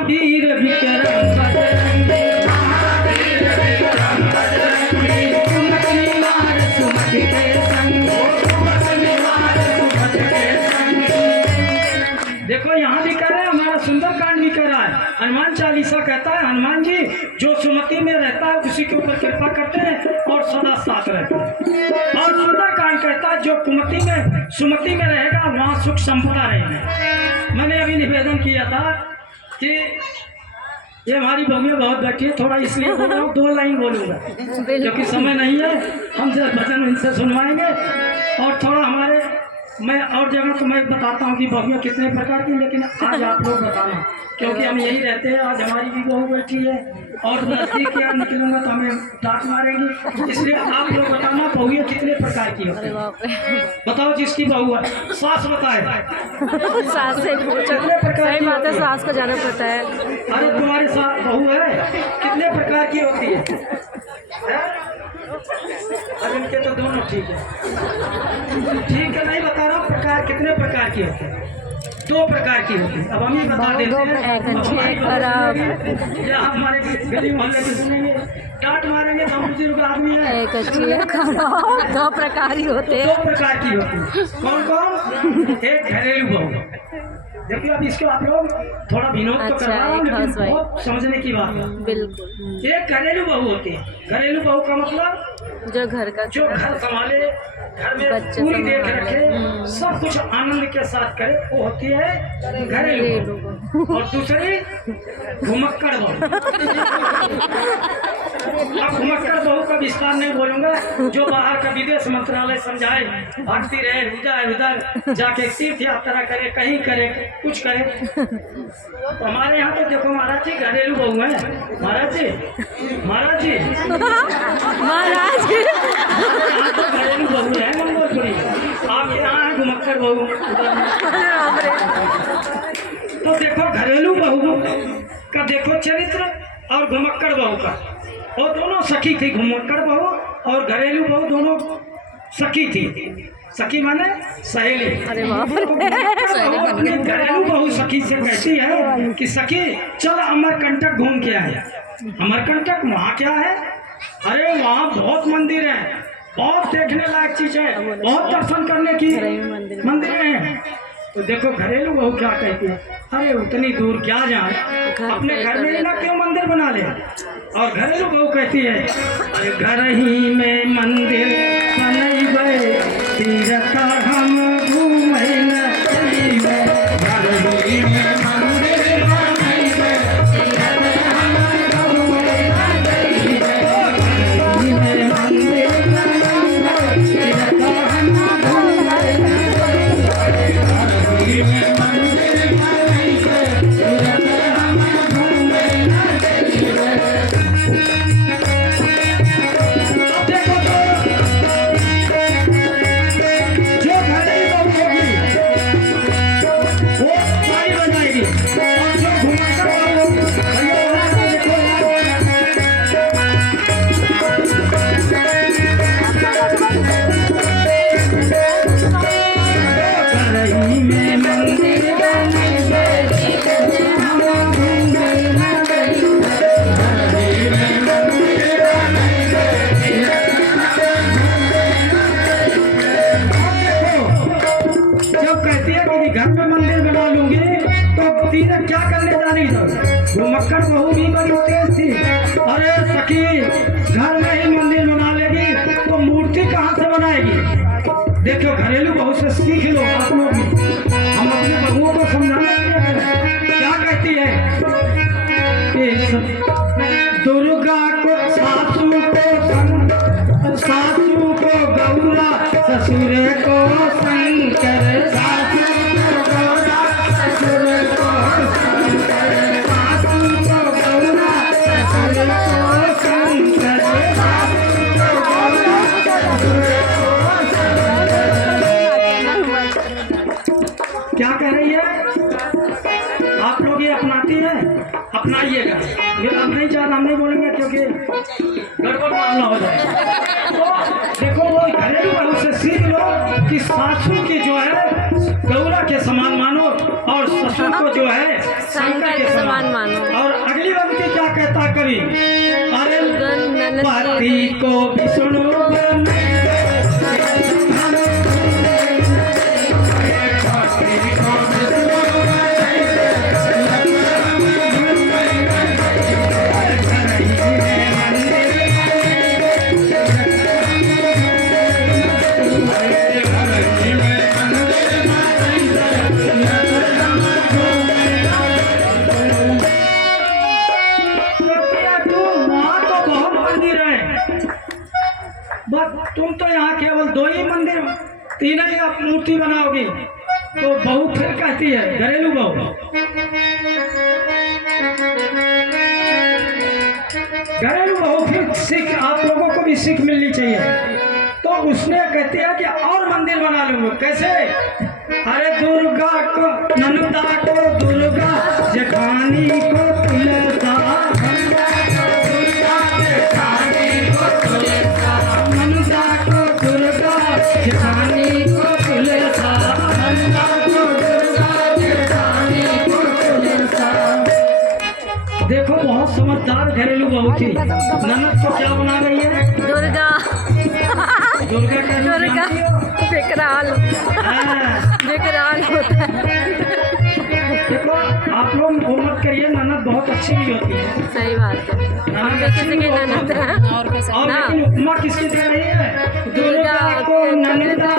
वीर विक्रम बजरंगी, महावीर विक्रम बजरंगी, सुमत निवार सुमत के संग, सुमत निवार सुमत के संग। देखो यहाँ भी कर रहे हैं, हमारा सुंदरकांड भी कर रहा है। हनुमान चालीसा कहता है हनुमान जी जो सुमति में रहता है उसी के ऊपर कृपा करते हैं और सदा साथ रहते हैं। और सुंदरकांड कहता है जो कुमति में सुमति में रहेगा वहाँ सुख संपदा रहेगी। मैंने अभी निवेदन किया था कि ये हमारी बहू बहुत बैठी है, थोड़ा इसलिए बोल रहा हूँ, 2 लाइन बोलूँगा क्योंकि समय नहीं है। हम जब भजन इनसे सुनवाएंगे और थोड़ा हमारे मैं और जगह तो मैं बताता हूँ कि बहुएं कितने प्रकार की, लेकिन आज आप लोग बताना क्योंकि हम यही रहते हैं। आज हमारी भी बहू बैठी है और नजदीक यहाँ निकलूंगा तो हमें डांट मारेंगे, इसलिए आप लोग बताना बहुएं कितने प्रकार की होती है। बताओ जिसकी बहू है, सास बताए। सास से पूछो, सही बात है, सास को जाना पड़ता है। अरे तुम्हारे सास बहू है कितने प्रकार की होती है? अब इनके तो दोनों ठीक है नहीं बता रहा हूँ प्रकार कितने प्रकार की होती है। 2 प्रकार की होती है। अब हम ही बता देते हैं, या हमारे गली मोहल्ले में सुनेंगे डांट मारेंगे तो हम बुजुर्ग आदमी है। एक अच्छी है, 2 प्रकार ही होते हैं। 2 प्रकार की होती है। कौन कौन? एक घरेलू बहू। देखिए अब इसको आप लोग थोड़ा विनोद तो कर रहा हूँ लेकिन बहुत समझने की बात है। बिल्कुल। एक घरेलू बहू होती है। घरेलू बहू का मतलब जो घर का जो घर संभाले, घर में पूरी देख रखे, सब कुछ आनंद के साथ करे, वो होती है घरेलू बहू। और दूसरी घुमक्कड़ बहू। अब घुमक्कड़ बहू का विस्तार नहीं बोलूंगा, जो बाहर का विदेश मंत्रालय समझाए भागती रहे इधर उधर जाके तीर्थ यात्रा करे, कहीं करे कुछ करे। तो हमारे यहाँ तो देखो महाराज जी घरेलू बहू है। महाराज जी महाराज जी महाराज तो घरेलू बहू है मंगोलपुरी, आप यहाँ घुमक्कड़ बहू। तो देखो घरेलू बहू का देखो चरित्र और घुमक्कड़ बहू का, और दोनों सखी थी। घुमक्कड़ बहू और घरेलू बहू दोनों सखी थी। सखी माने सहेली। अपनी घरेलू बहू सखी से कहती है कि सखी चल अमरकंटक घूम के आए। अमरकंटक वहाँ क्या है? अरे वहाँ बहुत मंदिर है, बहुत देखने लायक चीज है, बहुत दर्शन करने की मंदिर हैं। तो देखो घरेलू बहू क्या कहती है, अरे उतनी दूर क्या जाए, अपने घर में ही ना क्यों मंदिर बना ले। और घरेलू बहू कहती है अरे घर ही में मंदिर बनैबे, तीरथ हम घूमे न जइबे। घर ही में मंदिर बनैबे, तीरथ हम घूमे न जइबे। घर ही में मंदिर बनैबे, तीरथ हम घूमे न जइबे। घर ही में मंदिर बनैबे, तीरथ हम घूमे न जइबे। क्या करने जा रही थी? घुमक्कड़ बहू भी बड़ी तेज थी। अरे सखी घर में ही मंदिर बना लेगी तो मूर्ति कहाँ से बनाएगी? देखो घरेलू बहू से सीख लो आप लोग भी। हम अपने बहुओं को समझाने के लिए क्या कहती है, दुर्गा को सासू को गौरा, ससुर को शंकर। सासू को गौरा, ससुर को शंकर। सासू को गौरा, ससुर को शंकर। सासू को गौरा, ससुर को शंकर। क्या कह रही है? आप लोग ये अपनाती है, अपनाइएगा। अब नहीं ज्यादा हम नहीं बोलेंगे क्योंकि गड़बड़ मामला हो जाए। तो देखो वो घरेलू बहू से सीख लो कि सासू की जो है गौरा के समान मानो और ससुर को जो है शंकर के समान मानो। कवि। अरे ननद पति को विष्णु बनाए, बस तुम तो यहाँ केवल 2 ही मंदिर, 3 ही आप मूर्ति बनाओगी। तो बहू फिर कहती है, घरेलू बहू, घरेलू बहू फिर सीख, आप लोगों को भी सीख मिलनी चाहिए। तो उसने कहती है कि और मंदिर बना लूंगा। कैसे? अरे दुर्गा को नंदा को दुर्गा, जेठानी को तुलसा, नंदा को दुर्गा, जेठानी को तुलसा, नंदा को दुर्गा, जेठानी को तुलसा, नंदा को दुर्गा, जेठानी को तुलसा। देखो बहुत समझदार घरेलू बहू थी। ननद को क्या बना रही है? दुर्गा दुर्गा का रूप दुर्गा जानती हो? विकराल हाँ। विकराल होता है। देखो आप लोग वो मत करिए, ननद बहुत अच्छी भी होती है। सही बात है। हम भी किसी की ननद हैं और ना। लेकिन उपमा किसकी दे रही है? दुर्गा को नंदा,